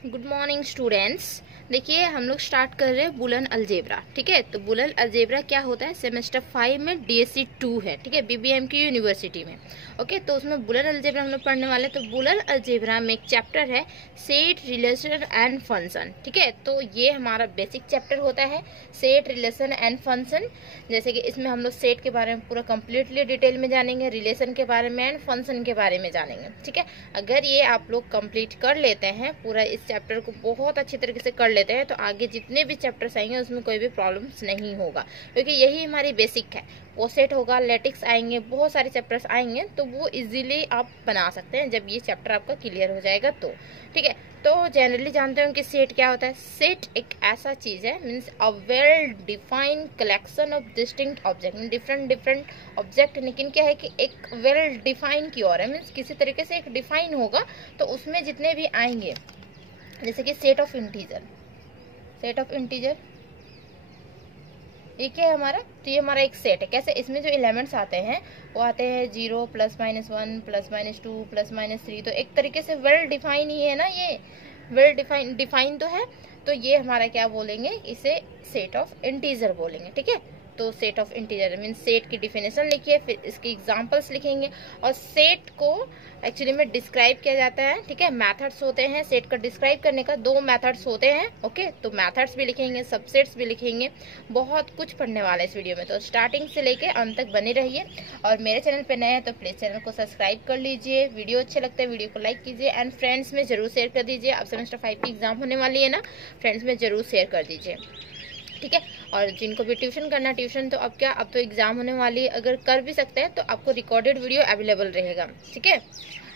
Good morning students. देखिए हम लोग स्टार्ट कर रहे हैं बुलन अलजेब्रा। ठीक है, तो बुलन अलजेब्रा क्या होता है, सेमेस्टर 5 में DSC 2 है। ठीक है, BBM की यूनिवर्सिटी में। ओके, तो उसमें बुलन अलजेब्रा हम लोग पढ़ने वाले हैं। तो बुलन अलजेब्रा में एक चैप्टर है सेट, रिलेशन एंड फंक्शन। ठीक है, तो ये हमारा बेसिक चैप्टर होता है, सेट, रिलेशन एंड फंक्शन। जैसे कि इसमें हम लोग सेट के बारे में पूरा कंप्लीटली डिटेल में जानेंगे, रिलेशन के बारे में एंड फंक्शन के बारे में जानेंगे। ठीक है, अगर ये आप लोग कंप्लीट कर लेते हैं, पूरा इस चैप्टर को बहुत अच्छी तरीके से कर लेते हैं, तो आगे जितने भी चैप्टर्स आएंगे उसमें कोई भी प्रॉब्लम्स नहीं होगा, क्योंकि यही हमारी बेसिक है। वो सेट होगा, लेटिक्स आएंगे, बहुत सारे चैप्टर्स आएंगे, तो वो इजीली आप बना सकते हैं जब ये चैप्टर आपका क्लियर हो जाएगा तो। ठीक है, तो जनरली जानते हो कि सेट क्या होता है। सेट एक ऐसा चीज है, means a well defined collection of distinct object, different object, लेकिन क्या है कि एक वेल डिफाइन की ओर है, मीन्स किसी तरीके से एक डिफाइन होगा, तो उसमें जितने भी आएंगे, जैसे कि set of integer. Set of integer ये क्या है हमारा, तो ये हमारा एक सेट है। कैसे, इसमें जो एलिमेंट्स आते हैं वो आते हैं 0 +-1 +-2 +-3, तो एक तरीके से वेल डिफाइन ही है ना, ये वेल डिफाइन तो है। तो ये हमारा क्या बोलेंगे, इसे सेट ऑफ इंटीजर बोलेंगे। ठीक है, तो set of integer mean set की डिफिनेशन लिखिए, फिर इसके एग्जांपल्स लिखेंगे, और सेट को एक्चुअली में डिस्क्राइब किया जाता है। ठीक है, मेथड्स होते हैं सेट का डिस्क्राइब करने का, 2 मेथड्स होते हैं। ओके, तो मेथड्स भी लिखेंगे, सबसेट्स भी लिखेंगे, बहुत कुछ पढ़ने वाला है इस वीडियो में, तो स्टार्टिंग से लेके अंत तक बने रहिए। और मेरे चैनल पे नए हैं तो प्लीज चैनल को सब्सक्राइब कर लीजिए, वीडियो अच्छे लगता है वीडियो को लाइक कीजिए, एंड फ्रेंड्स में जरूर शेयर कर दीजिए। अब सेमेस्टर 5 की एग्जाम होने वाली है ना, फ्रेंड्स में जरूर शेयर कर दीजिए। ठीक है, और जिनको भी ट्यूशन करना, ट्यूशन तो अब क्या, अब तो एग्जाम होने वाली है, अगर कर भी सकते हैं तो आपको रिकॉर्डेड वीडियो अवेलेबल रहेगा। ठीक है,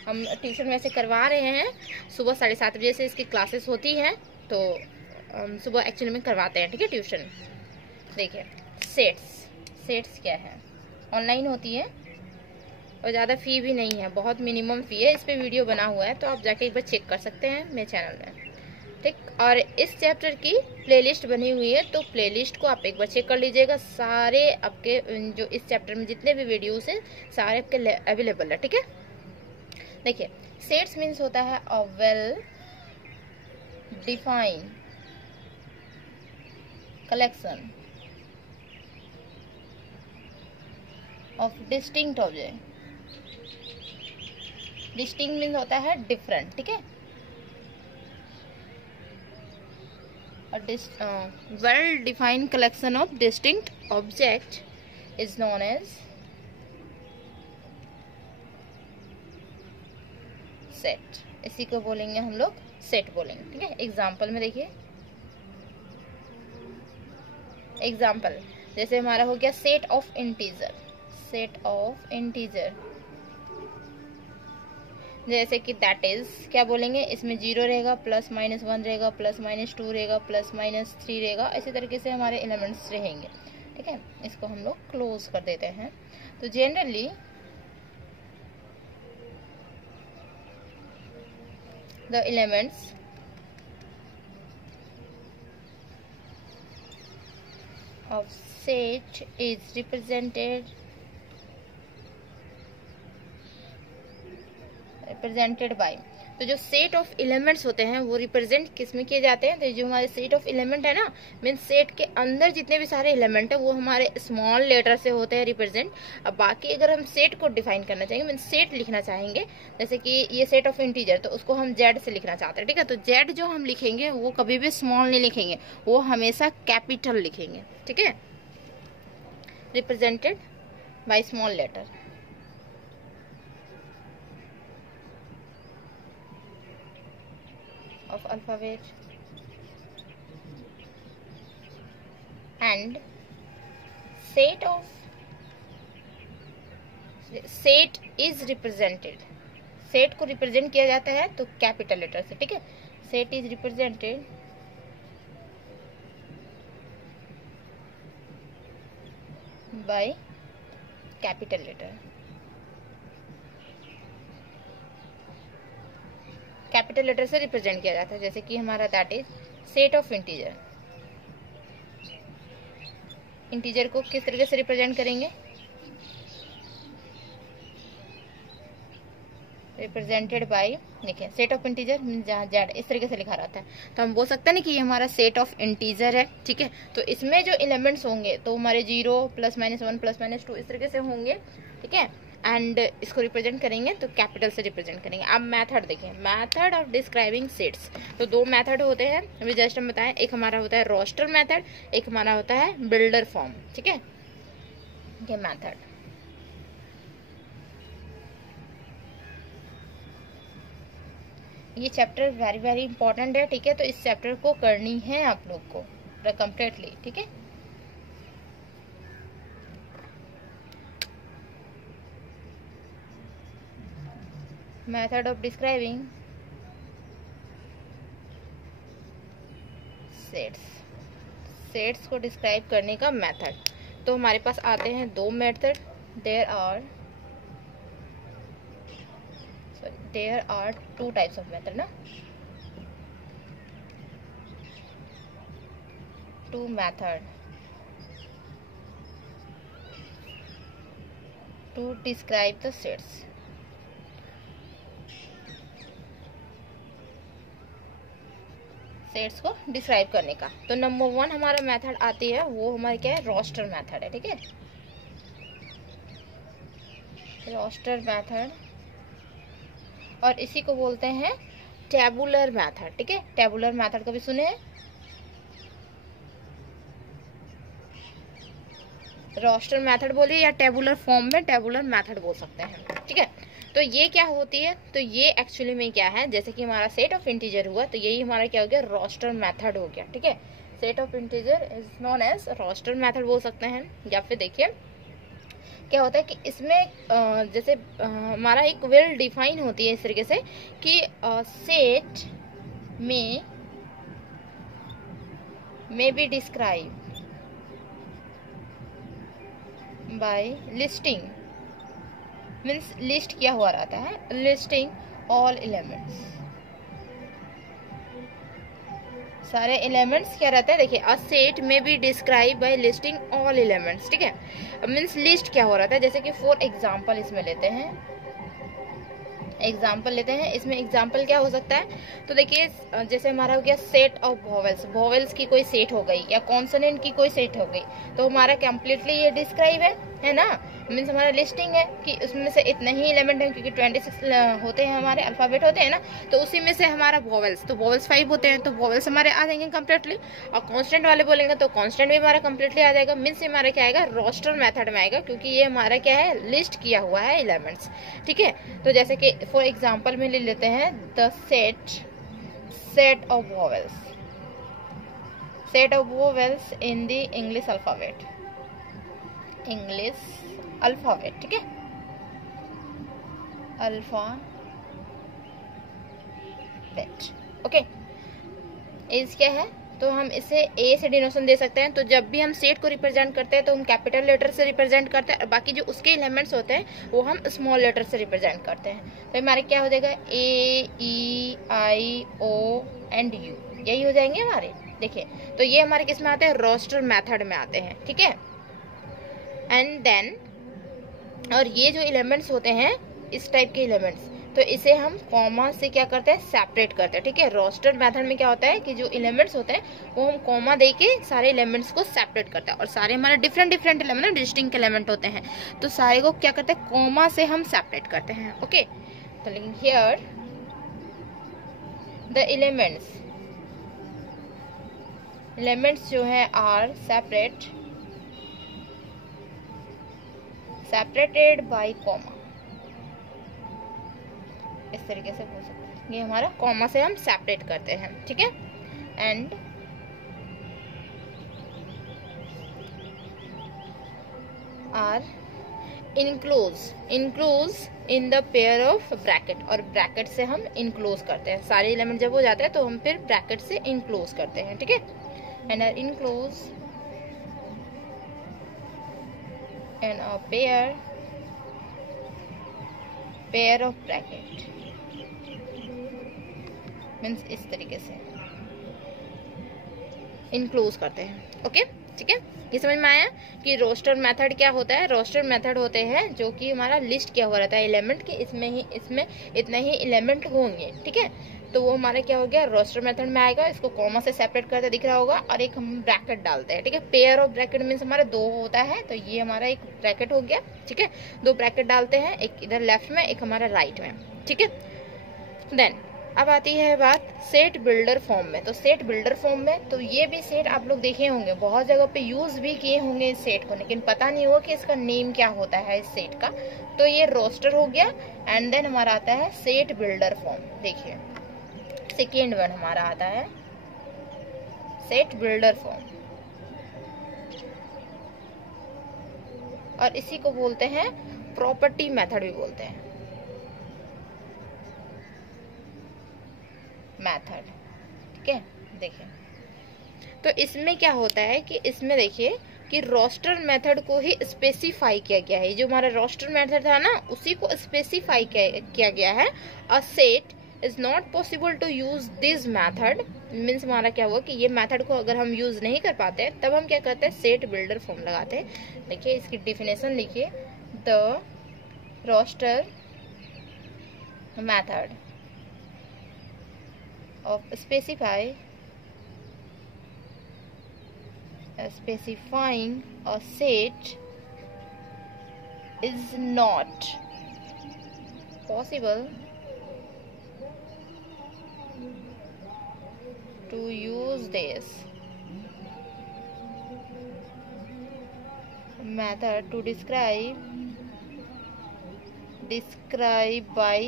हम ट्यूशन वैसे करवा रहे हैं, सुबह 7:30 बजे से इसकी क्लासेस होती हैं, तो हम सुबह एक्चुअली में करवाते हैं। ठीक है, ट्यूशन। देखिए सेट्स क्या है, ऑनलाइन होती है और ज़्यादा फी भी नहीं है, बहुत मिनिमम फी है। इस पर वीडियो बना हुआ है, तो आप जाके एक बार चेक कर सकते हैं मेरे चैनल में। ठीक, और इस चैप्टर की प्लेलिस्ट बनी हुई है, तो प्लेलिस्ट को आप एक बार चेक कर लीजिएगा। सारे आपके जो इस चैप्टर में जितने भी वीडियोस हैं सारे आपके अवेलेबल है। ठीक है, देखिए सेट्स मीन्स होता है a well defined collection of distinct object. Distinct means होता है डिफरेंट। ठीक है, well defined collection of distinct object is known as set। इसी को बोलेंगे हम लोग सेट बोलेंगे। ठीक है, एग्जाम्पल में देखिए, एग्जाम्पल जैसे हमारा हो गया set of integer. Set of integer जैसे कि दैट इज क्या बोलेंगे, इसमें 0 रहेगा, +-1 रहेगा, +-2 रहेगा, +-3 रहेगा, इसी तरीके से हमारे एलिमेंट्स रहेंगे। ठीक है, इसको हम लोग क्लोज कर देते हैं। तो generally the elements of set is represented bye, तो जो सेट ऑफ एलिमेंट्स होते हैं वो रिप्रेजेंट किस में किए जाते हैं, तो जो हमारे सेट ऑफ एलिमेंट है ना, मीन सेट के अंदर जितने भी सारे एलिमेंट है वो हमारे स्मॉल लेटर से होते हैं रिप्रेजेंट। अब बाकी अगर हम सेट को डिफाइन करना चाहेंगे, मीन सेट लिखना चाहेंगे, जैसे कि ये सेट ऑफ इंटीजर, तो उसको हम जेड से लिखना चाहते हैं। ठीक है, तो जेड जो हम लिखेंगे वो कभी भी स्मॉल नहीं लिखेंगे, वो हमेशा कैपिटल लिखेंगे। ठीक है, represented by small letter. of alphabet and set is represented, set को रिप्रेजेंट किया जाता है तो कैपिटल लेटर से। ठीक है, set is represented by capital letter. Capital letter से रिप्रेजेंट किया जाता है, जैसे कि हमारा that is set of integer. Integer को किस तरीके से रिप्रेजेंट करेंगे, रिप्रेजेंटेड बाय देखिए सेट ऑफ इंटीजर जहाँ जेड इस तरीके से लिखा रहता है, तो हम बोल सकते हैं ना कि ये हमारा सेट ऑफ इंटीजर है, ठीक है। तो इसमें जो एलिमेंट्स होंगे तो हमारे 0 +-1 +-2 इस तरीके से होंगे, ठीक है। एंड इसको रिप्रेजेंट करेंगे तो कैपिटल से रिप्रेजेंट करेंगे। अब मेथड देखिए, मेथड ऑफ डिस्क्राइबिंग सेट्स, तो दो मेथड होते हैं अभी जस्ट हम बताएं। एक हमारा होता है रोस्टर मेथड, एक हमारा होता है बिल्डर फॉर्म, ठीक है। ये मेथड ये चैप्टर वेरी वेरी इंपॉर्टेंट है, ठीक है। तो इस चैप्टर को करनी है आप लोग को कंप्लीटली, ठीक है। Method of describing sets, sets को डिस्क्राइब करने का मेथड। तो हमारे पास आते हैं दो method, there are two types of method ना, two method to describe the sets। Sets को डिस्क्राइब करने का। तो नंबर 1 हमारा मेथड आती है, वो हमारी क्या है, रोस्टर मेथड है, ठीक है। रोस्टर मेथड, और इसी को बोलते हैं टेबुलर मेथड, ठीक है। टेबुलर मेथड कभी सुने हैं? रोस्टर मेथड बोलिए या टेबुलर फॉर्म में टेबुलर मेथड बोल सकते हैं, ठीक है। तो ये क्या होती है, तो ये एक्चुअली में क्या है, जैसे कि हमारा सेट ऑफ इंटीजर हुआ तो यही हमारा क्या हो गया, रोस्टर मेथड हो गया, ठीक है। Set of integer is known as roster method बोल सकते हैं। या फिर देखिए क्या होता है कि इसमें जैसे हमारा एक वेल डिफाइन होती है इस तरीके से कि सेट में be describe by listing, means list किया हुआ रहता है, लिस्टिंग ऑल एलिमेंट्स, सारे एलिमेंट्स क्या रहता है, देखिए अ सेट में be describe by listing all elements, ठीक है। मीन्स लिस्ट क्या हो रहा था, जैसे कि फॉर एग्जांपल इसमें लेते हैं, एग्जाम्पल लेते हैं। इसमें एग्जाम्पल क्या हो सकता है, तो देखिए जैसे हमारा हो गया सेट ऑफ वॉवेल्स, वॉवेल्स की कोई सेट हो गई या कॉन्सोनेंट की कोई सेट हो गई, तो हमारा कंप्लीटली ये डिस्क्राइब है ना। मीन्स हमारा लिस्टिंग है कि उसमें से इतने ही एलिमेंट हैं, क्योंकि 26 होते हैं हमारे अल्फाबेट होते हैं ना, तो उसी में से हमारा वॉवेल्स, तो वॉवेल्स 5 होते हैं, तो वॉवेल्स हमारे आ जाएंगे कंप्लीटली। और कांस्टेंट वाले बोलेंगे तो कांस्टेंट भी हमारा कंप्लीटली आ जाएगा। मीन्स हमारा क्या आएगा, रोस्टर मेथड में आएगा, क्योंकि ये हमारा क्या है, लिस्ट किया हुआ है एलिमेंट्स, ठीक है। तो जैसे कि फॉर एग्जाम्पल में ले लेते हैं the set of vowels, set of vowels in the English alphabet, English alphabet, ठीक है, अल्फाबेट, ओके। इस क्या है, तो हम इसे ए से डिनोशन दे सकते हैं। तो जब भी हम सेट को रिप्रेजेंट करते हैं तो हम कैपिटल लेटर से रिप्रेजेंट करते हैं, और बाकी जो उसके एलिमेंट्स होते हैं वो हम स्मॉल लेटर से रिप्रेजेंट करते हैं। तो हमारे क्या हो जाएगा, ए ई आई ओ एंड यू, यही हो जाएंगे हमारे। देखिए तो ये हमारे किस में आते हैं, रोस्टर मेथड में आते हैं, ठीक है। एंड देन और ये जो एलिमेंट्स होते हैं इस टाइप के एलिमेंट्स, तो इसे हम कॉमा से क्या करते हैं, सेपरेट करते हैं, ठीक है। रोस्टर मेथड में क्या होता है कि जो एलिमेंट्स होते हैं वो हम कॉमा दे के सारे एलिमेंट्स को सेपरेट करते हैं, और सारे हमारे different different element, distinct element होते हैं, तो सारे को क्या करते हैं, कॉमा से हम सेपरेट करते हैं, ओके। तो लेकिन हियर द एलिमेंट्स जो है आर सेपरेटेड बाय कॉमा, इस तरीके से बोल सकते हैं, ये हमारा कॉमा से हम सेपरेट करते हैं, ठीक है। And are enclose in the pair of bracket, और ब्रैकेट से हम इनक्लोज करते हैं सारे एलिमेंट। जब हो जाते हैं तो हम फिर ब्रैकेट से इनक्लोज करते हैं, ठीक है। And are enclose and a pair of bracket, means इस तरीके से इनक्लोज करते हैं, ओके। ठीक है, ये समझ में आया कि रोस्टर मेथड क्या होता है। रोस्टर मेथड होते हैं जो कि हमारा लिस्ट किया हुआ रहता है एलिमेंट के, इसमें इतना ही एलिमेंट होंगे, ठीक है। तो वो हमारा क्या हो गया, रोस्टर मेथड में आएगा। इसको कॉमा से सेपरेट करते दिख रहा होगा और एक हम ब्रैकेट डालते हैं, ठीक है। पेयर ऑफ ब्रैकेट मीन्स हमारा 2 होता है, तो ये हमारा एक ब्रैकेट हो गया, ठीक है। 2 ब्रैकेट डालते हैं, एक इधर लेफ्ट में, एक हमारा राइट में, ठीक है। देन अब आती है बात सेट बिल्डर फॉर्म में। तो सेट बिल्डर फॉर्म में तो ये भी सेट आप लोग देखे होंगे, बहुत जगह पे यूज भी किए होंगे इस सेट को, लेकिन पता नहीं होगा कि इसका नेम क्या होता है इस सेट का। तो ये रोस्टर हो गया एंड देन हमारा आता है सेट बिल्डर फॉर्म। देखिए सेकेंड वन हमारा आता है सेट बिल्डर फॉर्म, और इसी को बोलते हैं प्रॉपर्टी मेथड भी बोलते हैं, मेथड, ठीक है। देखिए तो इसमें क्या होता है कि इसमें देखिए कि रोस्टर मेथड को ही स्पेसिफाई किया गया है। जो हमारा रोस्टर मेथड था ना उसी को स्पेसिफाई किया गया है। A set is not possible to use this method means हमारा क्या हुआ कि ये मेथड को अगर हम यूज नहीं कर पाते तब हम क्या करते हैं, सेट बिल्डर फॉर्म लगाते हैं। देखिए इसकी डिफिनेशन लिखिए, the roster method of specifying a set is not possible to use this method to describe by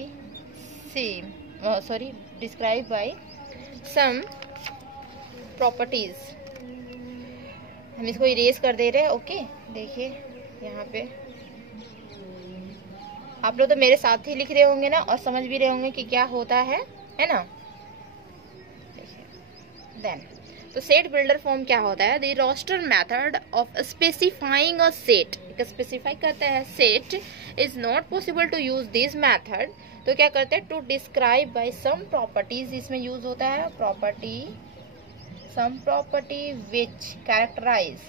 some properties। हम इसको इरेज कर दे रहे हैं, ओके। देखिए यहाँ पे आप लोग तो मेरे साथ ही लिख रहे होंगे ना और समझ भी रहे होंगे कि क्या होता है ना। देखिए देन तो सेट बिल्डर फॉर्म क्या होता है, the roster method of specifying a set, specify करता है set is not possible to use this method. तो क्या करते हैं, to describe by some properties, इसमें यूज होता है property, some property which characterize,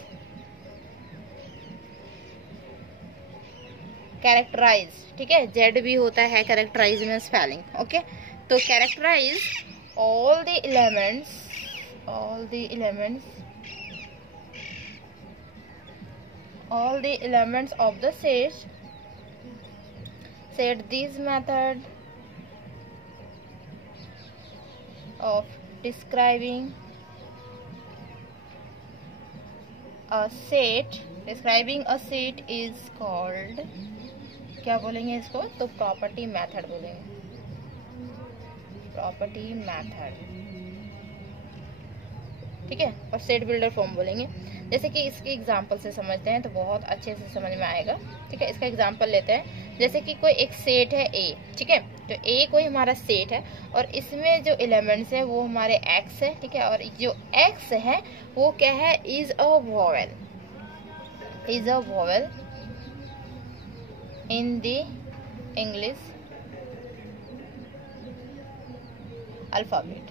ठीक है। जेड भी होता है कैरेक्टराइज में स्पेलिंग, ओके। तो characterize all the elements of the set this method of describing a set is called, क्या बोलेंगे इसको, तो प्रॉपर्टी मेथड बोलेंगे, प्रॉपर्टी मेथड, ठीक है। और सेट बिल्डर फॉर्म बोलेंगे। जैसे कि इसके एग्जांपल से समझते हैं तो बहुत अच्छे से समझ में आएगा, ठीक है। इसका एग्जांपल लेते हैं, जैसे कि कोई एक सेट है ए, ठीक है। तो ए कोई हमारा सेट है और इसमें जो एलिमेंट्स है वो हमारे एक्स है, ठीक है। और जो एक्स है वो क्या है, is a vowel in the English alphabet.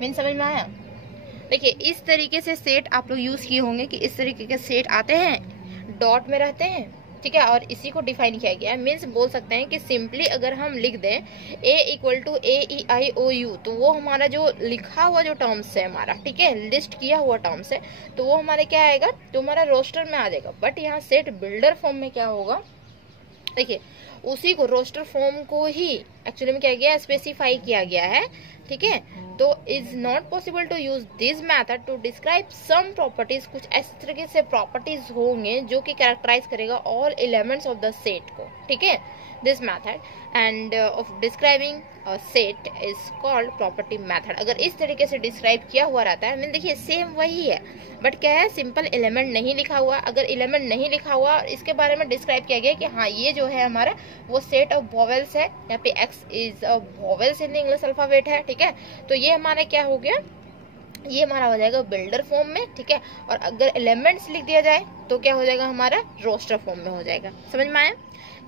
Mean समझ में आया। देखिए इस तरीके से सेट आप लोग यूज किए होंगे कि इस तरीके के सेट आते हैं, डॉट में रहते हैं, ठीक है। और इसी को डिफाइन किया गया है। मीन्स बोल सकते हैं कि सिंपली अगर हम लिख दें a इक्वल टू AEIOU, तो वो हमारा जो लिखा हुआ जो टर्म्स है हमारा, ठीक है, लिस्ट किया हुआ टर्म्स है, तो वो हमारे क्या आएगा, तो हमारा रोस्टर में आ जाएगा। बट यहाँ सेट बिल्डर फॉर्म में क्या होगा, देखिए उसी को रोस्टर फॉर्म को ही एक्चुअली में क्या गया, स्पेसिफाई किया गया है, ठीक है। तो is not possible to use this method to describe some properties, कुछ इस तरीके से प्रॉपर्टीज होंगे जो कि कैरेक्टराइज करेगा all elements of the set को, ठीक है। This method end of describing set is called property method. अगर इस तरीके से डिस्क्राइब किया हुआ रहता है, मीन देखिए सेम वही है बट क्या है, सिंपल एलिमेंट नहीं लिखा हुआ। अगर एलिमेंट नहीं लिखा हुआ और इसके बारे में डिस्क्राइब किया गया कि हाँ ये जो है हमारा वो सेट ऑफ वॉवेल्स है, यहाँ पे x is a vowels in English alphabet है, ठीक है। तो ये हमारा क्या हो गया, ये हमारा हो जाएगा बिल्डर फॉर्म में, ठीक है। और अगर एलिमेंट्स लिख दिया जाए तो क्या हो जाएगा, हमारा रोस्टर फॉर्म में हो जाएगा। समझ में आया।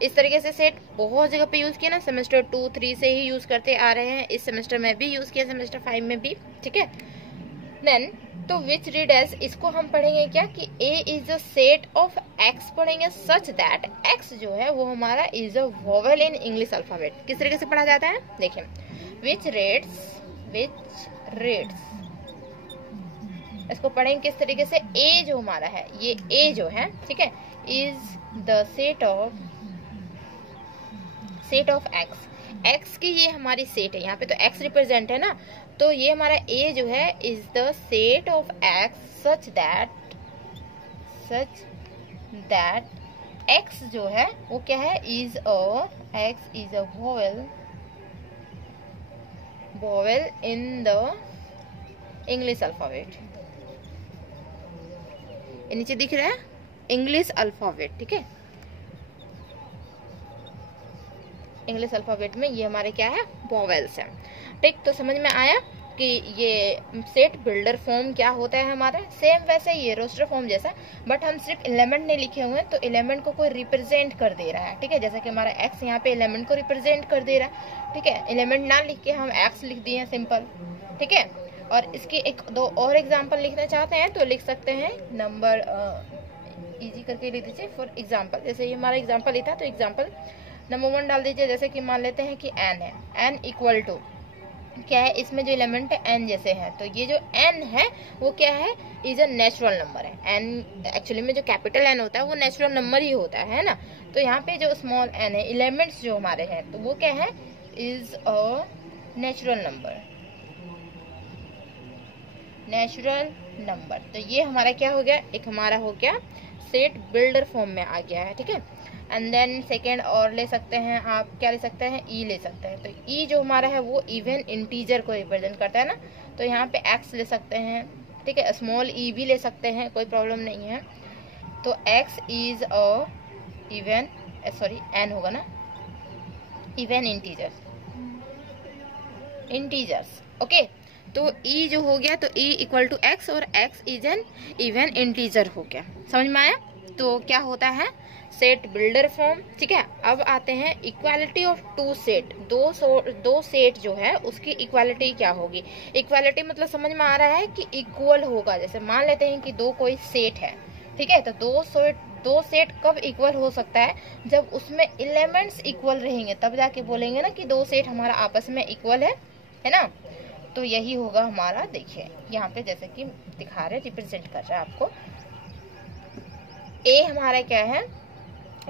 इस तरीके से सेट बहुत जगह पे यूज किया ना, सेमेस्टर 2-3 से ही यूज करते आ रहे हैं, इस सेमेस्टर में भी यूज किया, सेमेस्टर 5 में भी, ठीक है। देन तो विच रीड एज, इसको हम पढ़ेंगे क्या कि A is the set of x पढ़ेंगे सच दैट एक्स जो है वो हमारा is a vowel in English alphabet. किस तरीके से पढ़ा जाता है देखिए, विच रीड्स इसको पढ़ेंगे किस तरीके से, ए जो हमारा है ये ए जो है ठीक है is the set of x, x की ये हमारी सेट है, यहाँ पे तो एक्स रिप्रेजेंट है ना, तो ये हमारा ए जो है is the set of x such that x जो है वो क्या है x is a vowel in the English alphabet. नीचे दिख रहा है इंग्लिश अल्फाबेट, ठीक है, इंग्लिश अल्फाबेट में ये हमारे क्या है वोवेल्स है। ठीक, तो समझ में आया कि ये सेट बिल्डर फॉर्म क्या होता है हमारा, सेम वैसे ये रोस्टर फॉर्म जैसा, बट हम सिर्फ एलिमेंट नहीं लिखे हुए हैं, तो एलिमेंट को कोई रिप्रेजेंट कर दे रहा है, ठीक है, जैसा कि हमारा एक्स यहाँ पे एलिमेंट को रिप्रेजेंट कर दे रहा है, ठीक है, एलिमेंट ना लिख के हम एक्स लिख दिए हैं सिंपल, ठीक है। और इसकी एक दो और एग्जाम्पल लिखना चाहते हैं तो लिख सकते हैं, नंबर इजी करके लिख दीजिए फॉर एग्जाम्पल, जैसे ये हमारा एग्जाम्पल लिखा तो एग्जाम्पल नंबर 1 डाल दीजिए, जैसे कि मान लेते हैं कि एन है, एन इक्वल टू क्या है, इसमें जो एलिमेंट है एन जैसे है, तो ये जो एन है वो क्या है इज अ नेचुरल नंबर है। एन एक्चुअली में जो कैपिटल एन होता है वो नेचुरल नंबर ही होता है ना, तो यहाँ पे जो स्मॉल एन है एलिमेंट्स जो हमारे हैं तो वो क्या है इज अ नेचुरल नंबर। तो ये हमारा क्या हो गया, एक हमारा हो गया सेट बिल्डर फॉर्म में आ गया है, ठीक है। एंड देन सेकेंड और ले सकते हैं आप, क्या ले सकते हैं, ई ले सकते हैं, तो ई जो हमारा है वो इवन इंटीजर को रिप्रेजेंट करता है ना, तो यहाँ पे एक्स ले सकते हैं, ठीक है, स्मॉल ई भी ले सकते हैं, कोई प्रॉब्लम नहीं है। तो x is a even, sorry n होगा ना, इवन इंटीजर्स, ओके। तो ई जो हो गया तो ई इक्वल टू एक्स और x is an even integer हो गया, समझ में आया। तो क्या होता है सेट बिल्डर फॉर्म, ठीक है। अब आते हैं इक्वालिटी ऑफ टू सेट, दो सेट जो है उसकी इक्वालिटी क्या होगी। इक्वालिटी मतलब समझ में आ रहा है कि इक्वल होगा, जैसे मान लेते हैं कि दो कोई सेट है, ठीक है, तो दो सेट कब इक्वल हो सकता है, जब उसमें एलिमेंट्स इक्वल रहेंगे, तब जाके बोलेंगे ना कि दो सेट हमारा आपस में इक्वल है ना। तो यही होगा हमारा, देखिए यहाँ पे जैसे कि दिखा रहे रिप्रेजेंट कर रहा है आपको, ए हमारा क्या है,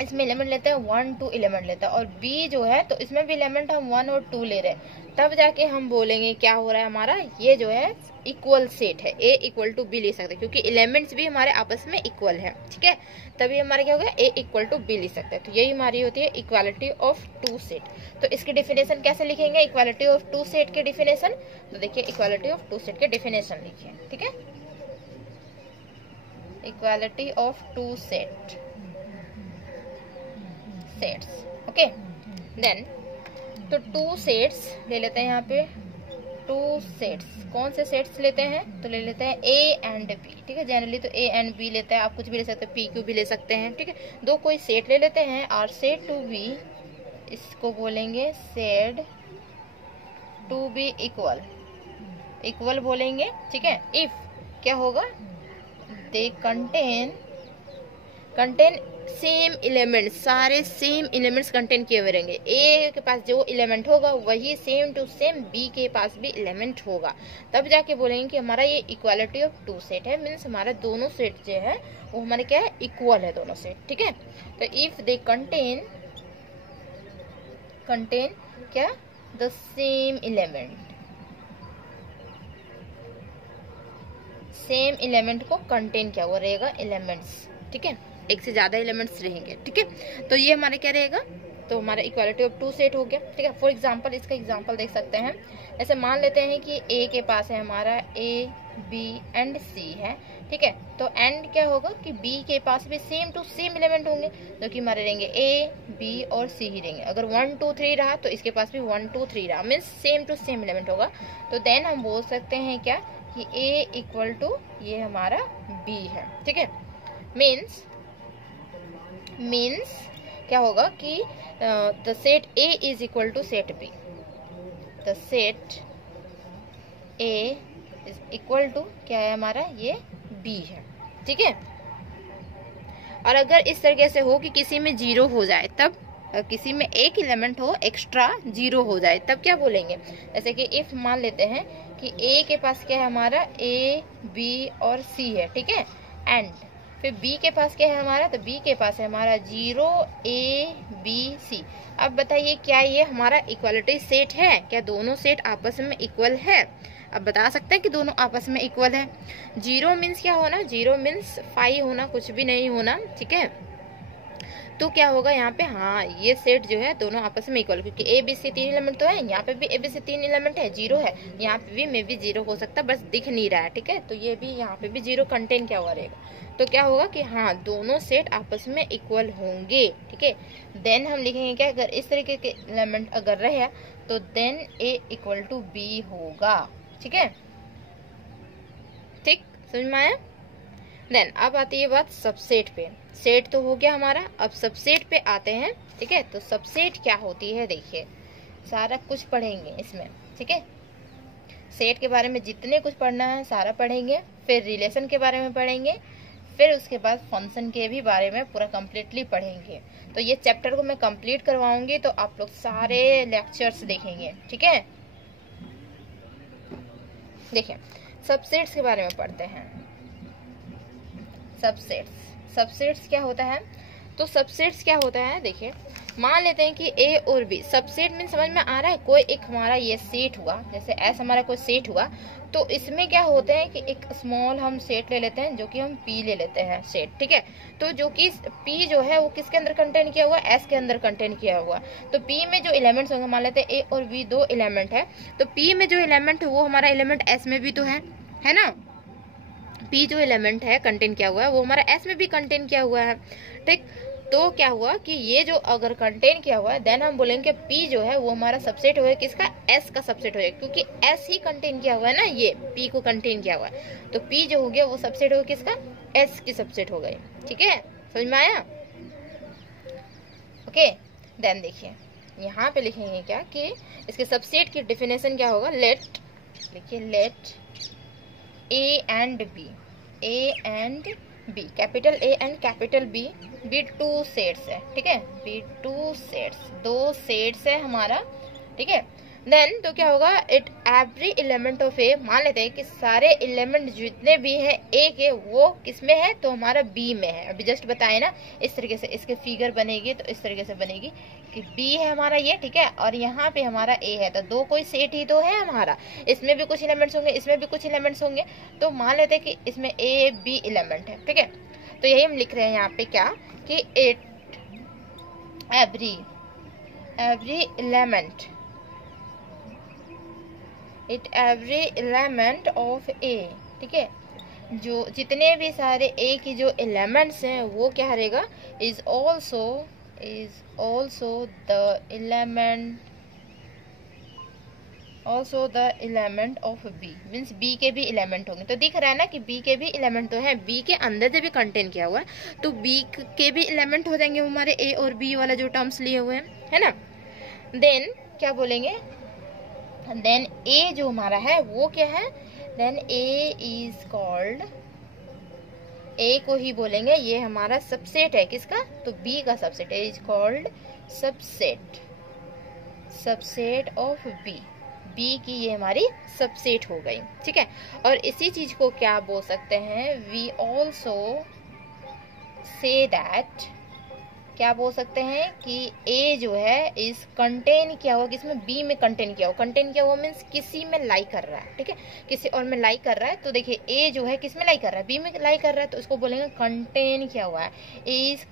इसमें एलिमेंट लेते हैं 1 2 एलिमेंट लेता है, और बी जो है तो इसमें भी एलिमेंट हम 1 और 2 ले रहे हैं, तब जाके हम बोलेंगे क्या हो रहा है हमारा, ये जो है इक्वल सेट है, ए इक्वल टू बी ले सकते हैं क्योंकि एलिमेंट्स भी हमारे आपस में इक्वल है, ठीक है, तभी हमारा क्या होगा ए इक्वल टू बी लिख सकते हैं। तो यही हमारी होती है इक्वालिटी ऑफ टू सेट। तो इसकी डिफिनेशन कैसे लिखेंगे, इक्वालिटी ऑफ टू सेट के डिफिनेशन, तो देखिए इक्वालिटी ऑफ टू सेट के डिफिनेशन लिखिए, ठीक है, equality of two sets, okay. Then तो टू सेट्स ले लेते हैं, यहाँ पे टू सेट्स, कौन से सेट्स लेते हैं, तो ले लेते हैं ए एंड बी, ठीक है, जनरली तो ए एंड बी लेता है, आप कुछ भी ले सकते हैं, पी क्यू भी ले सकते हैं, ठीक है। दो कोई सेट ले लेते हैं और सेट टू बी, इसको बोलेंगे सेट टू बी इक्वल बोलेंगे, ठीक है। इफ क्या होगा, दे कंटेन सेम एलिमेंट, सारे सेम एलिमेंट्स कंटेन किए हुए रहेंगे, ए के पास जो एलिमेंट होगा वही सेम टू सेम बी के पास भी एलिमेंट होगा, तब जाके बोलेंगे कि हमारा ये इक्वालिटी ऑफ टू सेट है, मीन्स हमारा दोनों सेट जो है वो हमारे क्या है इक्वल है दोनों सेट, ठीक है। तो इफ दे कंटेन क्या, द सेम एलिमेंट को कंटेन क्या हुआ रहेगा, एलिमेंट्स, ठीक है, एक से ज्यादा एलिमेंट्स रहेंगे, ठीक है। तो ये हमारा क्या रहेगा, तो हमारा इक्वालिटी ऑफ टू सेट हो गया, ठीक है। फॉर एग्जांपल इसका एग्जांपल देख सकते हैं, ऐसे मान लेते हैं कि ए के पास है हमारा ए बी एंड सी है, ठीक है, तो एंड क्या होगा कि बी के पास भी सेम टू सेम एलिमेंट होंगे, जो कि हमारे रहेंगे ए बी और सी ही रहेंगे। अगर 1 2 3 रहा तो इसके पास भी 1 2 3 रहा, means same to same element होगा, तो देन हम बोल सकते हैं क्या कि ए इक्वल टू ये हमारा बी है, ठीक है। मीन्स क्या होगा कि the set A is equal to set B, the set A is equal to क्या है हमारा, ये बी है, ठीक है। और अगर इस तरीके से हो कि किसी में जीरो हो जाए, तब किसी में एक एलिमेंट हो एक्स्ट्रा जीरो हो जाए, तब क्या बोलेंगे। जैसे कि इफ मान लेते हैं कि ए के पास क्या है हमारा, ए बी और सी है, ठीक है, एंड फिर बी के पास क्या है हमारा, तो बी के पास है हमारा जीरो ए बी सी। अब बताइए क्या ये हमारा इक्वालिटी सेट है, क्या दोनों सेट आपस में इक्वल है। अब बता सकते हैं कि दोनों आपस में इक्वल है। जीरो मीन्स क्या होना, जीरो मीन्स 5 होना, कुछ भी नहीं होना, ठीक है। तो क्या होगा यहाँ पे, हाँ ये सेट जो है दोनों आपस में इक्वल, क्योंकि ए बी सी 3 एलिमेंट तो है, यहाँ पे भी ए बी सी 3 एलिमेंट है, जीरो है, यहाँ पे भी मे भी जीरो हो सकता है, बस दिख नहीं रहा है, ठीक है। तो ये भी यहाँ पे भी जीरो कंटेन क्या हुआ रहेगा, तो क्या होगा कि हाँ दोनों सेट आपस में इक्वल होंगे, ठीक है। देन हम लिखेंगे क्या, अगर इस तरीके के एलिमेंट अगर रहे तो then A equal to B होगा, ठीक है, ठीक, समझ में आया। देन अब आती है बात सबसेट पे। सेट तो हो गया हमारा, अब सबसेट पे आते हैं, ठीक है। तो सबसेट क्या होती है, देखिए सारा कुछ पढ़ेंगे इसमें, ठीक है। सेट के बारे में जितने कुछ पढ़ना है सारा पढ़ेंगे, फिर रिलेशन के बारे में पढ़ेंगे, फिर उसके बाद फंक्शन के भी बारे में पूरा कम्प्लीटली पढ़ेंगे। तो ये चैप्टर को मैं कंप्लीट करवाऊंगी, तो आप लोग सारे लेक्चर्स देखेंगे, ठीक है। देखिए सबसेट्स के बारे में पढ़ते हैं। सबसेट्स क्या होता है, तो सबसेट्स क्या होता है, देखिए मान लेते हैं कि ए और बी, सबसेट में समझ में आ रहा है, कोई एक हमारा ये सेट हुआ, जैसे एस हमारा कोई सेट हुआ, तो इसमें क्या होता है कि एक स्मॉल हम सेट ले लेते हैं, जो कि हम पी ले लेते हैं सेट, ठीक है। तो जो कि पी जो है वो किसके अंदर कंटेन किया हुआ है, एस के अंदर कंटेन किया हुआ। तो पी में जो एलिमेंट्स होंगे, मान लेते हैं ए और बी 2 एलिमेंट है, तो पी में जो एलिमेंट है वो हमारा एलिमेंट एस में भी तो है ना। पी जो एलिमेंट है कंटेन किया हुआ है वो हमारा एस में भी कंटेन किया हुआ है, ठीक। तो क्या हुआ कि ये जो अगर कंटेन किया हुआ है, देन हम बोलेंगे पी जो है वो हमारा सबसेट होगा किसका, एस का सबसेट होगा, क्योंकि एस ही कंटेन किया हुआ है ना, ये पी को कंटेन किया हुआ है। तो पी जो हो गया वो सबसेट होगा किसका, एस की सबसेट हो गई, ठीक है, समझ में आया। ओके, देन देखिए यहाँ पे लिखेंगे क्या कि इसके सबसेट की डेफिनेशन क्या होगा, लेट, देखिए let A and B, capital A and capital B 2 sets है, ठीक है, बी 2 सेट्स, 2 सेट्स है हमारा, ठीक है। देन तो क्या होगा, इट एवरी एलिमेंट ऑफ ए, मान लेते हैं कि सारे एलिमेंट जितने भी हैं ए के वो किस में है, तो हमारा बी में है। अभी जस्ट बताए ना, इस तरीके से इसके फिगर बनेगी, तो इस तरीके से बनेगी कि बी है हमारा ये, ठीक है, और यहाँ पे हमारा ए है, तो 2 कोई सेट ही तो है हमारा, इसमें भी कुछ एलिमेंट्स होंगे, इसमें भी कुछ एलिमेंट्स होंगे। तो मान लेते हैं कि इसमें ए बी एलिमेंट है, ठीक है। तो यही हम लिख रहे हैं यहाँ पे क्या कि इट एवरी एलिमेंट ऑफ ए, ठीक है, जो जितने भी सारे ए की जो एलिमेंट्स हैं वो क्या रहेगा, is also the element of B, means B के भी एलिमेंट होंगे। तो दिख रहा है ना कि बी के भी एलिमेंट तो है, बी के अंदर जब भी कंटेन किया हुआ है तो बी के भी एलिमेंट हो जाएंगे हमारे ए और बी वाला जो टर्म्स लिए हुए हैं, है ना। देन क्या बोलेंगे, देन ए जो हमारा है वो क्या है, देन ए इज कॉल्ड, ए को ही बोलेंगे ये हमारा सबसेट है किसका, तो बी का सबसेट है, is called subset of B, B की ये हमारी सबसेट हो गई, ठीक है। और इसी चीज को क्या बोल सकते हैं, वी ऑल्सो से दैट, क्या बोल सकते हैं कि ए जो है इस कंटेन किया हुआ, किसमें, बी में कंटेन किया हुआ, कंटेन किया हुआ मीन्स किसी में लाई कर रहा है, ठीक है, किसी और में लाई कर रहा है। तो देखिए ए जो है किसमें लाई कर रहा है, बी में लाई कर रहा है, तो उसको बोलेंगे कंटेन किया हुआ है, इज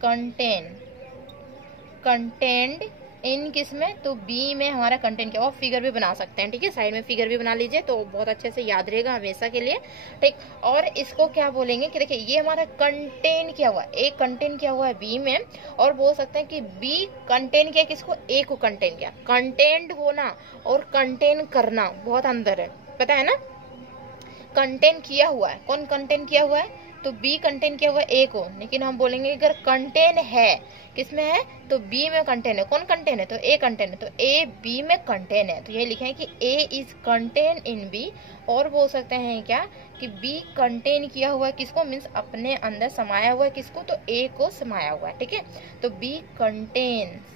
कंटेन्ड इन किसमें, तो बी में हमारा कंटेंट क्या हुआ, फिगर भी बना सकते हैं, ठीक है, साइड में फिगर भी बना लीजिए तो बहुत अच्छे से याद रहेगा हमेशा के लिए, ठीक। और इसको क्या बोलेंगे कि देखिए ये हमारा कंटेन किया हुआ है, ए कंटेन किया हुआ है बी में, और बोल सकते हैं कि बी कंटेन किया किसको, ए को कंटेन किया। कंटेंट होना और कंटेन करना बहुत अंदर है, पता है ना। कंटेन किया हुआ है, कौन कंटेन किया हुआ है, तो बी कंटेन किया हुआ ए को, लेकिन हम बोलेंगे अगर कंटेन है, किसमें है, तो बी में कंटेन है। कौन कंटेन है, तो ए कंटेन है, तो ए बी में कंटेन है। तो ये लिखे हैं कि A is contain in B, और बोल सकते हैं क्या कि बी कंटेन किया हुआ है किसको, मीन्स अपने अंदर समाया हुआ है किसको, तो ए को समाया हुआ है। ठीक है, तो बी कंटेन्स,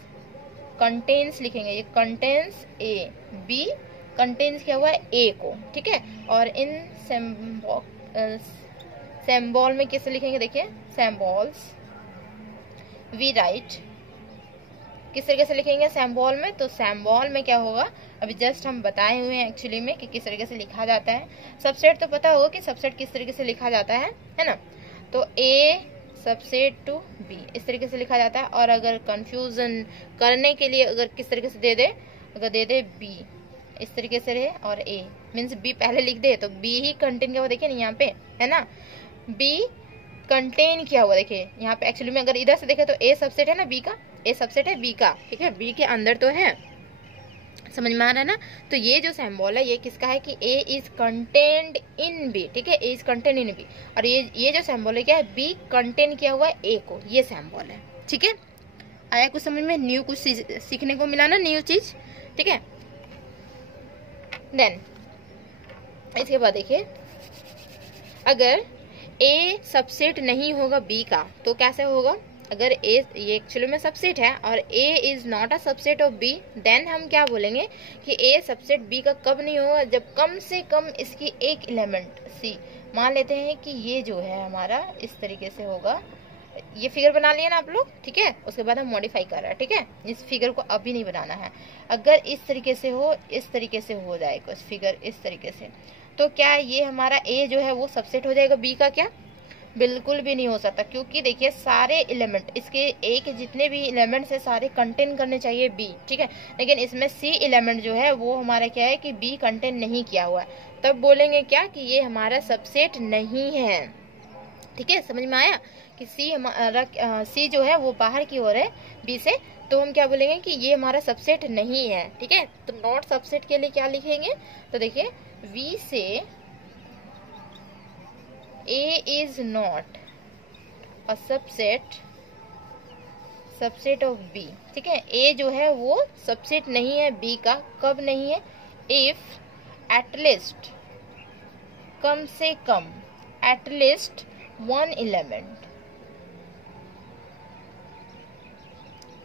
कंटेन्स लिखेंगे, ये कंटेन्स ए, बी कंटेन्स किया हुआ है ए को। ठीक है, और इन सिंबल में कैसे लिखेंगे, देखिए सिंबल्स वी राइट, किस तरीके से लिखेंगे सिंबल में, तो सिंबल में क्या होगा, अभी जस्ट हम बताए हुए हैं एक्चुअली में कि किस तरीके से लिखा जाता है। सबसेट तो पता होगा कि सबसेट किस तरीके से लिखा जाता है ना, तो ए सबसेट टू बी इस तरीके से लिखा जाता है। और अगर कंफ्यूजन करने के लिए अगर किस तरीके से दे दे, अगर दे दे बी इस तरीके से रहे और ए मीन्स बी पहले लिख दे, तो बी ही कंटेन किया हुआ, देखिए ना यहाँ पे है ना, बी कंटेन किया हुआ, देखिए यहाँ पे एक्चुअली में अगर इधर से देखे तो ए सबसेट है ना बी का, ए सबसेट है बी का। ठीक है, बी के अंदर तो है, समझ में आ रहा है ना। तो ये जो सिंबल है ये किसका है कि A is contained in B. ठीक है, ए इज कंटेन्ड इन बी, और ये जो सिंबल है क्या है, बी कंटेन किया हुआ है ए को, ये सिंबल है। ठीक है, आया कुछ समझ में, न्यू कुछ सीखने को मिला ना, न्यू चीज। ठीक है, देन इसके बाद देखिए अगर ए सबसेट नहीं होगा बी का तो कैसे होगा, अगर ए ये एक्चुअली में सबसेट है और A is not a subset of B, then हम क्या बोलेंगे कि ए सबसेट बी का कब नहीं होगा, जब कम से कम इसकी एक एलिमेंट सी, मान लेते हैं कि ये जो है हमारा इस तरीके से होगा, ये फिगर बना लिया ना आप लोग। ठीक है, उसके बाद हम मॉडिफाई कर रहे हैं। ठीक है, इस फिगर को अभी नहीं बनाना है, अगर इस तरीके से हो, इस तरीके से हो जाएगा इस फिगर इस तरीके से, तो क्या ये हमारा ए जो है वो सबसेट हो जाएगा बी का, क्या बिल्कुल भी नहीं हो सकता, क्योंकि देखिए सारे एलिमेंट इसके ए के जितने भी एलिमेंट्स है सारे कंटेन करने चाहिए बी। ठीक है, लेकिन इसमें सी एलिमेंट जो है वो हमारा क्या है कि बी कंटेन नहीं किया हुआ है, तब बोलेंगे क्या कि ये हमारा सबसेट नहीं है। ठीक है, समझ में आया कि सी हमारा सी जो है वो बाहर की ओर है बी से, तो हम क्या बोलेंगे कि ये हमारा सबसेट नहीं है। ठीक है, तो नॉट सबसेट के लिए क्या लिखेंगे, तो देखिए वी से A is not a subset of B। ठीक है, A जो है वो सबसेट नहीं है B का, कब नहीं है, इफ एटलीस्ट कम से कम एटलीस्ट वन एलिमेंट,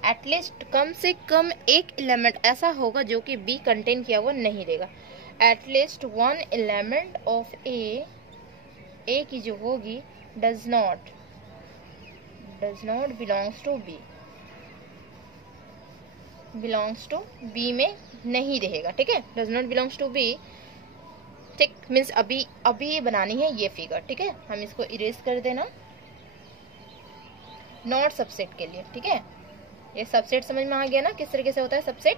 एटलीस्ट कम से कम एक एलिमेंट ऐसा होगा जो कि B कंटेन किया हुआ नहीं रहेगा। At least one element of A की जो होगी does not belongs to B, belongs to B में नहीं रहेगा। ठीक है, does not belongs to B. ठीक, मीन्स अभी बनानी है ये फिगर। ठीक है, हम इसको इरेज कर देना नॉट सबसेट के लिए। ठीक है, ये सबसेट समझ में आ गया ना किस तरीके से होता है सबसेट,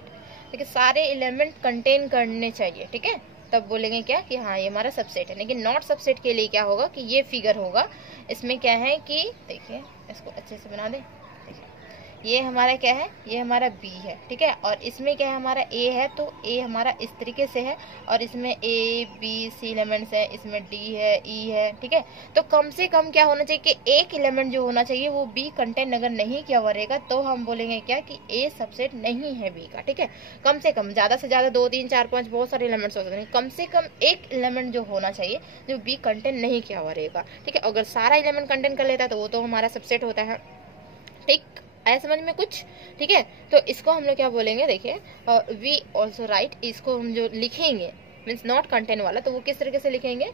देखिए सारे एलिमेंट कंटेन करने चाहिए। ठीक है, तब बोलेंगे क्या कि हाँ ये हमारा सबसेट है। लेकिन नॉट सबसेट के लिए क्या होगा कि ये फिगर होगा, इसमें क्या है कि देखिए इसको अच्छे से बना दे, ये हमारा क्या है, ये हमारा बी है। ठीक है, और इसमें क्या है हमारा ए है, तो ए हमारा इस तरीके से है, और इसमें ए बी सी एलिमेंट्स है, इसमें डी है ई है। ठीक है, तो कम से कम क्या होना चाहिए कि एक एलिमेंट जो होना चाहिए वो बी कंटेन अगर नहीं किया हुआ रहेगा तो हम बोलेंगे क्या कि ए सबसेट नहीं है बी का। ठीक है, कम से कम, ज्यादा से ज्यादा 2 3 4 5 बहुत सारे एलिमेंट्स हो सकते हैं, कम से कम एक एलिमेंट जो होना चाहिए जो बी कंटेन नहीं किया हुआ रहेगा। ठीक है, अगर सारा एलिमेंट कंटेन कर लेता है तो वो तो हमारा सबसेट होता है। ठीक, आया समझ में कुछ। ठीक है, तो इसको हम लोग क्या बोलेंगे, देखिए वी ऑल्सो राइट, इसको हम जो लिखेंगे मीन्स नॉट कंटेन वाला, तो वो किस तरीके से लिखेंगे,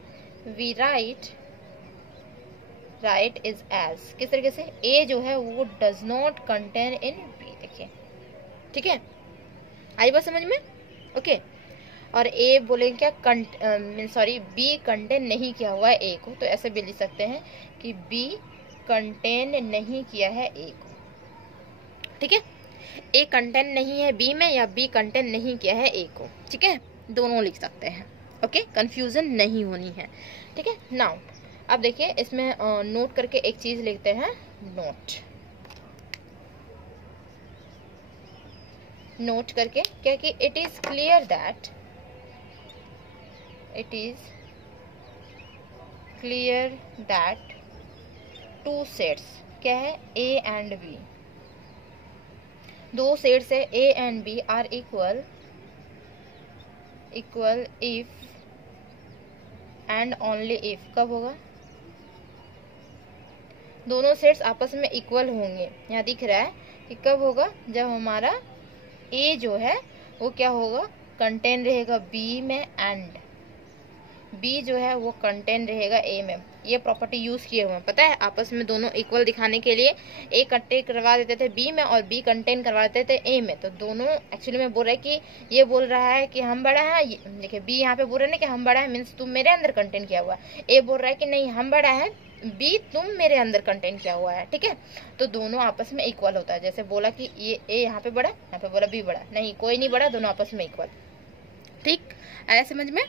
वी राइट इज एज, किस तरीके से, ए जो है वो does not contain in B. देखिए, ठीक है, आई बात समझ में, ओके। और ए बोलेंगे क्या, मीन्स सॉरी बी कंटेन नहीं किया हुआ है ए को, तो ऐसे भी लिख सकते हैं कि बी कंटेन नहीं किया है ए को। ठीक है, ए कंटेन नहीं है बी में या बी कंटेन नहीं किया है ए को। ठीक है, दोनों लिख सकते हैं, ओके, कंफ्यूजन नहीं होनी है। ठीक है, नाउ अब देखिए इसमें नोट करके एक चीज लिखते हैं, नोट करके क्या कि it is clear that two sets, क्या है, ए एंड बी, दो सेट्स है A and B are equal if and only if, कब होगा, दोनों सेट्स आपस में इक्वल होंगे। यहाँ दिख रहा है कि कब होगा, जब हमारा ए जो है वो क्या होगा, कंटेन रहेगा बी में एंड बी जो है वो कंटेन रहेगा ए में। ये प्रॉपर्टी यूज किए हुए हैं, पता है, आपस में दोनों इक्वल दिखाने के लिए ए कंटेन करवा देते थे बी में और बी कंटेन करवा देते थे ए में। तो दोनों एक्चुअली में बोल रहे हैं कि ये बोल रहा है कि हम बड़ा है, देखिए बी यहाँ पे बोल रहे हैं कि हम बड़ा है, मीन्स तुम मेरे अंदर कंटेन किया हुआ है। ए बोल रहा है कि नहीं हम बड़ा है, बी तुम मेरे अंदर कंटेन किया हुआ है, ठीक है। तो दोनों आपस में इक्वल होता है। जैसे बोला कि ये ए यहाँ पे बड़ा, यहाँ पे बोला बी बड़ा, नहीं कोई नहीं बड़ा, दोनों आपस में इक्वल, ठीक, आया समझ में,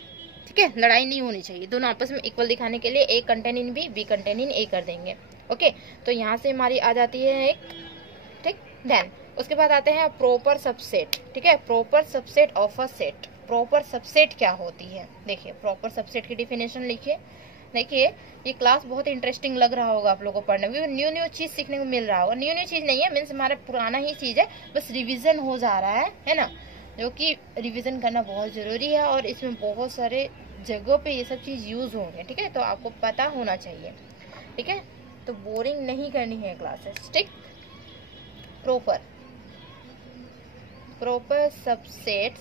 ठीक है। लड़ाई नहीं होनी चाहिए, दोनों आपस में इक्वल दिखाने के लिए ए contain in be contain in ए कर देंगे, ओके। तो यहाँ से हमारी आ जाती है एक, ठीक। देन उसके बाद आते हैं प्रॉपर सबसेट, ठीक है, proper subset of a set. Proper subset क्या होती है, देखिए प्रॉपर सबसेट की डिफिनेशन लिखिए। देखिए ये क्लास बहुत इंटरेस्टिंग लग रहा होगा आप लोगों को पढ़ने में, न्यू चीज सीखने को मिल रहा होगा। न्यू चीज नहीं है, मीन्स हमारा पुराना ही चीज है, बस रिविजन हो जा रहा है ना, जो कि रिवीजन करना बहुत ज़रूरी है और इसमें बहुत सारे जगहों पे ये सब चीज़ यूज़ होंगे, ठीक है। तो आपको पता होना चाहिए, ठीक है, तो बोरिंग नहीं करनी है क्लासेस, ठीक। Proper subset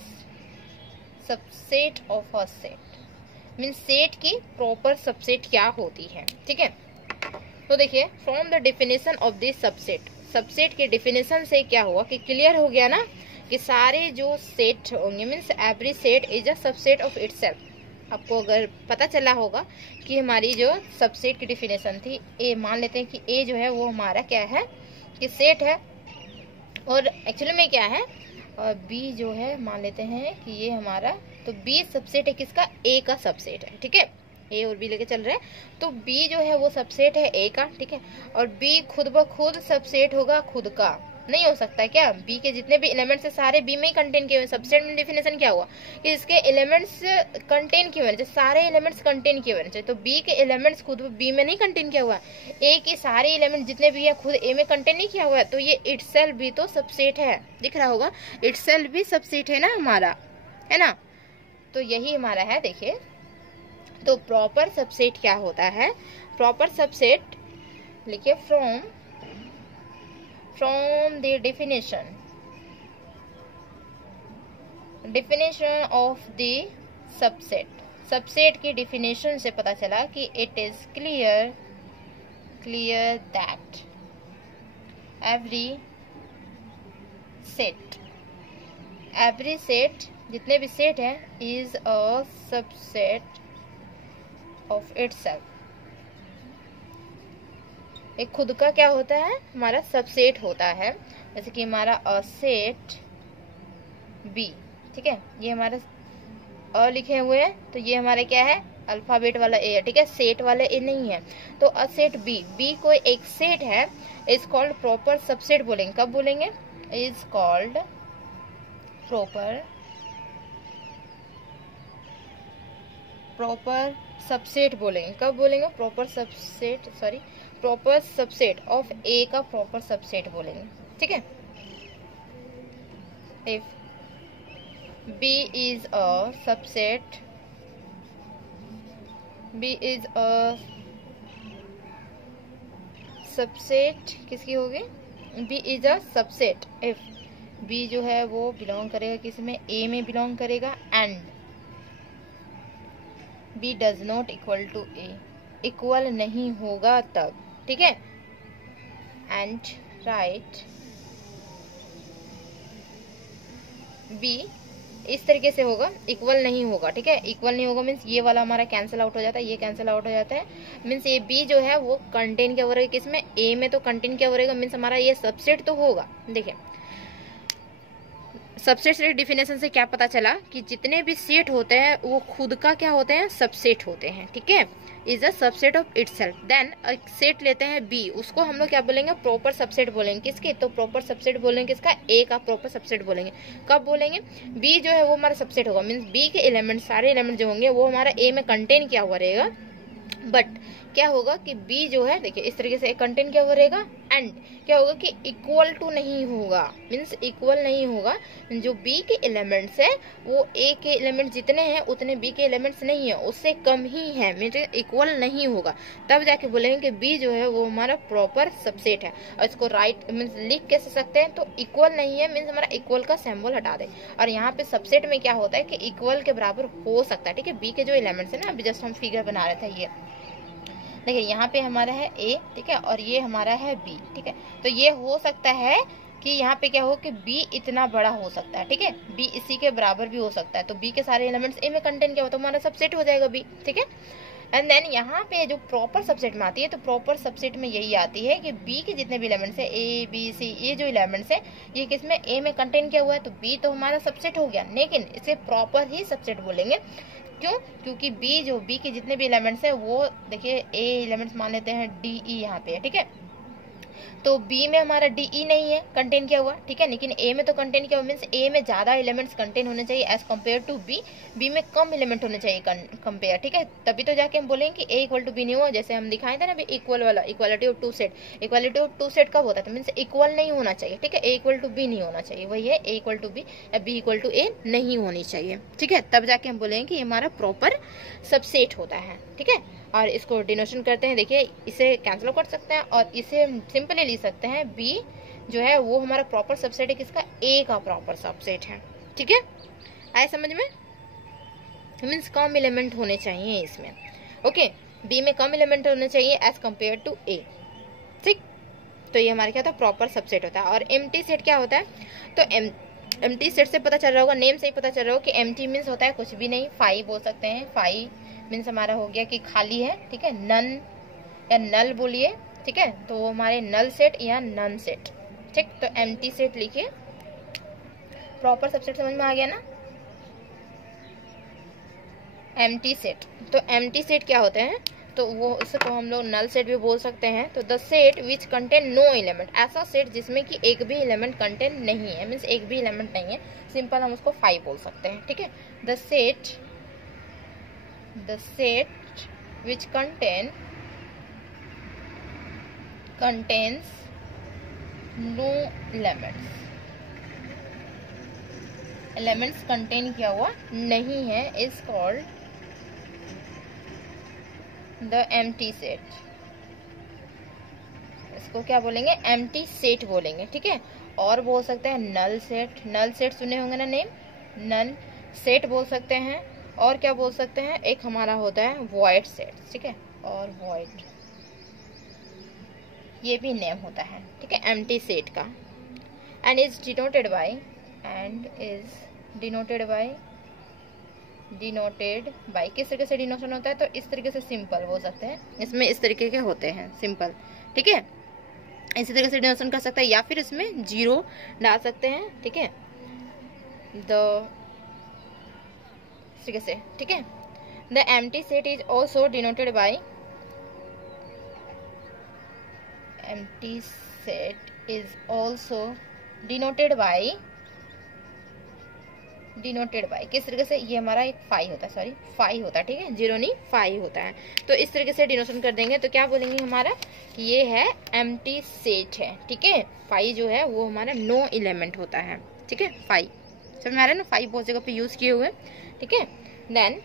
of a set means set की प्रॉपर सबसेट क्या होती है, ठीक है। तो देखिए from the definition of this subset के डेफिनेशन से क्या हुआ कि क्लियर हो गया ना कि सारे जो सेट होंगे means every set is a subset of itself. आपको अगर पता चला होगा कि हमारी जो सबसेट की डेफिनेशन थी, ए मान लेते हैं कि ए जो है वो हमारा क्या है कि सेट है, और एक्चुअली में क्या है, और बी जो है मान लेते हैं कि ये हमारा, तो बी सबसेट है किसका, ए का सबसेट है, ठीक है। ए और बी लेके चल रहे हैं, तो बी जो है वो सबसेट है ए का, ठीक है। और बी खुद ब खुद सबसेट होगा खुद का, नहीं हो सकता क्या, बी के जितने भी एलिमेंट्स है सारे बी में ही कंटेन किए हुए। सबसेट में डेफिनेशन क्या हुआ कि इसके एलिमेंट्स कंटेन किए हुए, सारे एलिमेंट्स कंटेन किए हुए, तो बी के एलिमेंट्स खुद बी में नहीं कंटेन किया हुआ है, ए के सारे एलिमेंट जितने भी है खुद ए में कंटेन नहीं किया हुआ है, तो ये इटसेल्फ भी तो सबसेट है, दिख रहा होगा, इटसेल्फ भी सबसेट है ना हमारा, है ना। तो यही हमारा है, देखिए। तो प्रॉपर सबसेट क्या होता है, प्रॉपर सबसेट लिखिए from the definition of the subset की डिफिनेशन से पता चला कि it is clear that every set जितने भी सेट है is a subset of itself. एक खुद का क्या होता है, हमारा सबसेट होता है। जैसे कि हमारा अ सेट बी, ठीक है, ये हमारा अ लिखे हुए हैं, तो ये हमारा क्या है, अल्फाबेट वाला ए है, ठीक है, सेट वाला ए नहीं है। तो अ सेट बी कोई एक सेट है, इज कॉल्ड प्रॉपर सबसेट बोलेंगे, कब बोलेंगे, इज कॉल्ड प्रॉपर सबसेट बोलेंगे, कब बोलेंगे, प्रॉपर सबसेट ऑफ ए का प्रॉपर सबसेट बोलेंगे, ठीक है। If B is a subset, किसकी होगी, B is a subset if B जो है वो बिलोंग करेगा किसमें, ए में बिलोंग करेगा, and B does not equal to A, equal नहीं होगा तब, ठीक है। एंड राइट बी इस तरीके से होगा, इक्वल नहीं होगा, ठीक है। इक्वल नहीं होगा मीन्स ये वाला हमारा कैंसिल आउट हो जाता है, ये कैंसिल आउट हो जाता है, मीन्स ये बी जो है वो कंटेन क्या हो रहेगा किसमें, ए में, तो कंटेन क्या हो रहेगा मीन्स हमारा ये सबसेट तो होगा। देखिए सबसेट से डिफिनेशन से क्या पता चला कि जितने भी सेट होते हैं वो खुद का क्या होते हैं, सबसेट होते हैं, ठीक है, is a subset of itself. Then एक सेट लेते हैं बी, उसको हम लोग क्या बोलेंगे, प्रॉपर सबसेट बोलेंगे, किसके, तो प्रॉपर सबसेट बोलेंगे किसका, ए का प्रॉपर सबसेट बोलेंगे। कब बोलेंगे, बी जो है वो हमारा सबसेट होगा, मीन्स बी के एलिमेंट सारे एलिमेंट जो होंगे वो हमारा ए में कंटेन किया हुआ रहेगा, बट क्या होगा कि बी जो है देखिए इस तरीके से कंटेंट क्या हो रहेगा, एंड क्या होगा कि इक्वल टू नहीं होगा, मीन्स इक्वल नहीं होगा। जो बी के एलिमेंट्स है वो ए के एलिमेंट्स जितने हैं उतने बी के एलिमेंट्स नहीं है, उससे कम ही है, मीन्स इक्वल नहीं होगा। तब जाके बोलेंगे कि बी जो है वो हमारा प्रॉपर सबसेट है। और इसको राइट मीन्स लिख कैसे सकते हैं, तो इक्वल नहीं है मीन्स हमारा इक्वल का सिंबल हटा दे। और यहाँ पे सबसेट में क्या होता है कि इक्वल के बराबर हो सकता है, ठीक है। बी के जो एलिमेंट्स है ना, अभी जस्ट हम फिगर बना रहे थे, ये देखिए यहाँ पे हमारा है ए, ठीक है, और ये हमारा है बी, ठीक है। तो ये हो सकता है कि यहाँ पे क्या हो कि बी इतना बड़ा हो सकता है, ठीक है, बी इसी के बराबर भी हो सकता है। तो बी के सारे एलिमेंट्स ए में कंटेंट क्या होता है, हमारा सबसेट हो जाएगा बी, ठीक है। एंड देन यहाँ पे जो प्रॉपर सबसेट में आती है, तो प्रॉपर सबसेट में यही आती है कि बी के जितने भी एलिमेंट्स है ए बी सी, ये जो एलिमेंट्स है ये किसमें ए में कंटेंट क्या हुआ है, तो बी तो हमारा सबसेट हो गया, लेकिन इसे प्रॉपर ही सबसेट बोलेंगे। क्यों, क्योंकि बी जो बी के जितने भी एलिमेंट्स है वो देखिए ए एलिमेंट्स मान लेते हैं डी ई यहाँ पे है, ठीक है। तो बी में हमारा डी ई नहीं है, कंटेंट क्या हुआ, ठीक है, लेकिन ए में तो कंटेंट क्या हुआ, मीन्स ए में ज्यादा एलिमेंट्स कंटेंट होने चाहिए as compare to B, B में कम एलिमेंट होने चाहिए कंपेयर, ठीक है। तभी तो जाके हम बोलेंगे कि ए इक्वल टू बी नहीं हुआ। जैसे हम दिखाए थे ना अभी इक्वल वाला, equality of two set, equality of two set कब होता है, तो मीन्स इक्वल नहीं होना चाहिए, ठीक है, ए इक्वल टू बी नहीं होना चाहिए, वही है ए इक्वल टू बी या बी इक्वल टू ए नहीं होनी चाहिए, ठीक है। तब जाके हम बोलेंगे कि हमारा प्रॉपर सबसेट होता है, ठीक है। और इसको डिनोशन करते हैं, देखिए इसे कैंसिल कर सकते हैं और इसे सिंपली लिख सकते हैं बी जो है वो हमारा प्रॉपर सबसेट है, किसका, ए का प्रॉपर सबसेट है, ठीक है। आए समझ में, मीन्स कम एलिमेंट होने चाहिए इसमें, ओके, बी में कम एलिमेंट होने चाहिए एज कम्पेयर टू ए, ठीक। तो ये हमारा क्या होता है, प्रॉपर सबसेट होता है। और एम्प्टी सेट क्या होता है, तो एम्प्टी सेट से पता चल रहा होगा, नेम से ही पता चल रहा होगा कि एम्प्टी मीन्स होता है कुछ भी नहीं, फाई बोल सकते हैं, फाई मीन्स हमारा हो गया कि खाली है, ठीक है, नन या नल बोलिए, ठीक है, तो वो हमारे नल सेट या नन सेट, ठीक। तो एम्प्टी सेट लिखिए, प्रॉपर सबसेट समझ में आ गया ना, एम्प्टी सेट। तो एम्प्टी सेट क्या होते हैं, तो वो इसको हम लोग नल सेट भी बोल सकते हैं। तो the set which contain no element, ऐसा सेट जिसमें कि एक भी एलिमेंट कंटेन नहीं है, मीन्स एक भी एलिमेंट नहीं है, सिंपल हम उसको फाइव बोल सकते हैं, ठीक है। The set which contains no elements contain किया हुआ नहीं है is called the empty set। इसको क्या बोलेंगे, empty set बोलेंगे, ठीक है। और बोल सकते हैं नल सेट, नल सेट सुने होंगे ना नेम, नल सेट बोल सकते हैं। और क्या बोल सकते हैं, एक हमारा होता है वॉइड सेट, ठीक है, और वॉइड ये भी नेम होता है, ठीक है, एम्प्टी सेट का। एंड इज डिनोटेड बाय किस तरीके से डिनोशन होता है, तो इस तरीके से सिंपल बोल सकते हैं, इसमें इस तरीके के होते हैं सिंपल, ठीक है, इसी तरीके से डिनोशन कर सकते हैं, या फिर इसमें जीरो डाल सकते हैं, ठीक है, तरीके से, ठीक है। The empty set is also denoted by किस तरीके से, ये हमारा एक फाई होता है, सॉरी फाई होता है, ठीक है, जीरो नहीं फाई होता है। तो इस तरीके से डिनोशन कर देंगे तो क्या बोलेंगे हमारा, ये है एम्प्टी सेट है, ठीक है। फाई जो है वो हमारा नो एलिमेंट होता है, ठीक है, फाई समझ में आ रहा है ना, फाई बहुत जगह पे यूज किए हुए, ठीक है। देन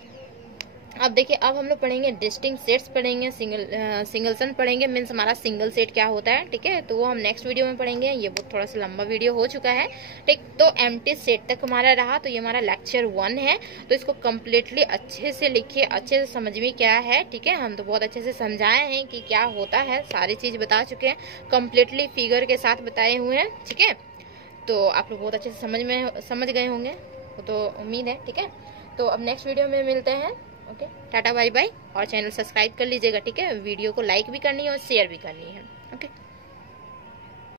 अब देखिए, अब हम लोग पढ़ेंगे डिस्टिंक्ट सेट्स पढ़ेंगे, सिंगलसन पढ़ेंगे, मीन्स हमारा सिंगल सेट क्या होता है, ठीक है, तो वो हम नेक्स्ट वीडियो में पढ़ेंगे। ये बहुत थोड़ा सा लंबा वीडियो हो चुका है, ठीक। तो एम्प्टी सेट तक हमारा रहा, तो ये हमारा लेक्चर 1 है। तो इसको कम्प्लीटली अच्छे से लिखिए, अच्छे से समझ में क्या है, ठीक है। हम तो बहुत अच्छे से समझाए हैं कि क्या होता है, सारी चीज बता चुके हैं, कम्प्लीटली फिगर के साथ बताए हुए हैं, ठीक है। तो आप लोग बहुत अच्छे से समझ गए होंगे, तो उम्मीद है, ठीक है। तो अब नेक्स्ट वीडियो में मिलते हैं, ओके, टाटा बाय बाय। और चैनल सब्सक्राइब कर लीजिएगा, ठीक है, वीडियो को लाइक भी करनी है और शेयर भी करनी है, ओके।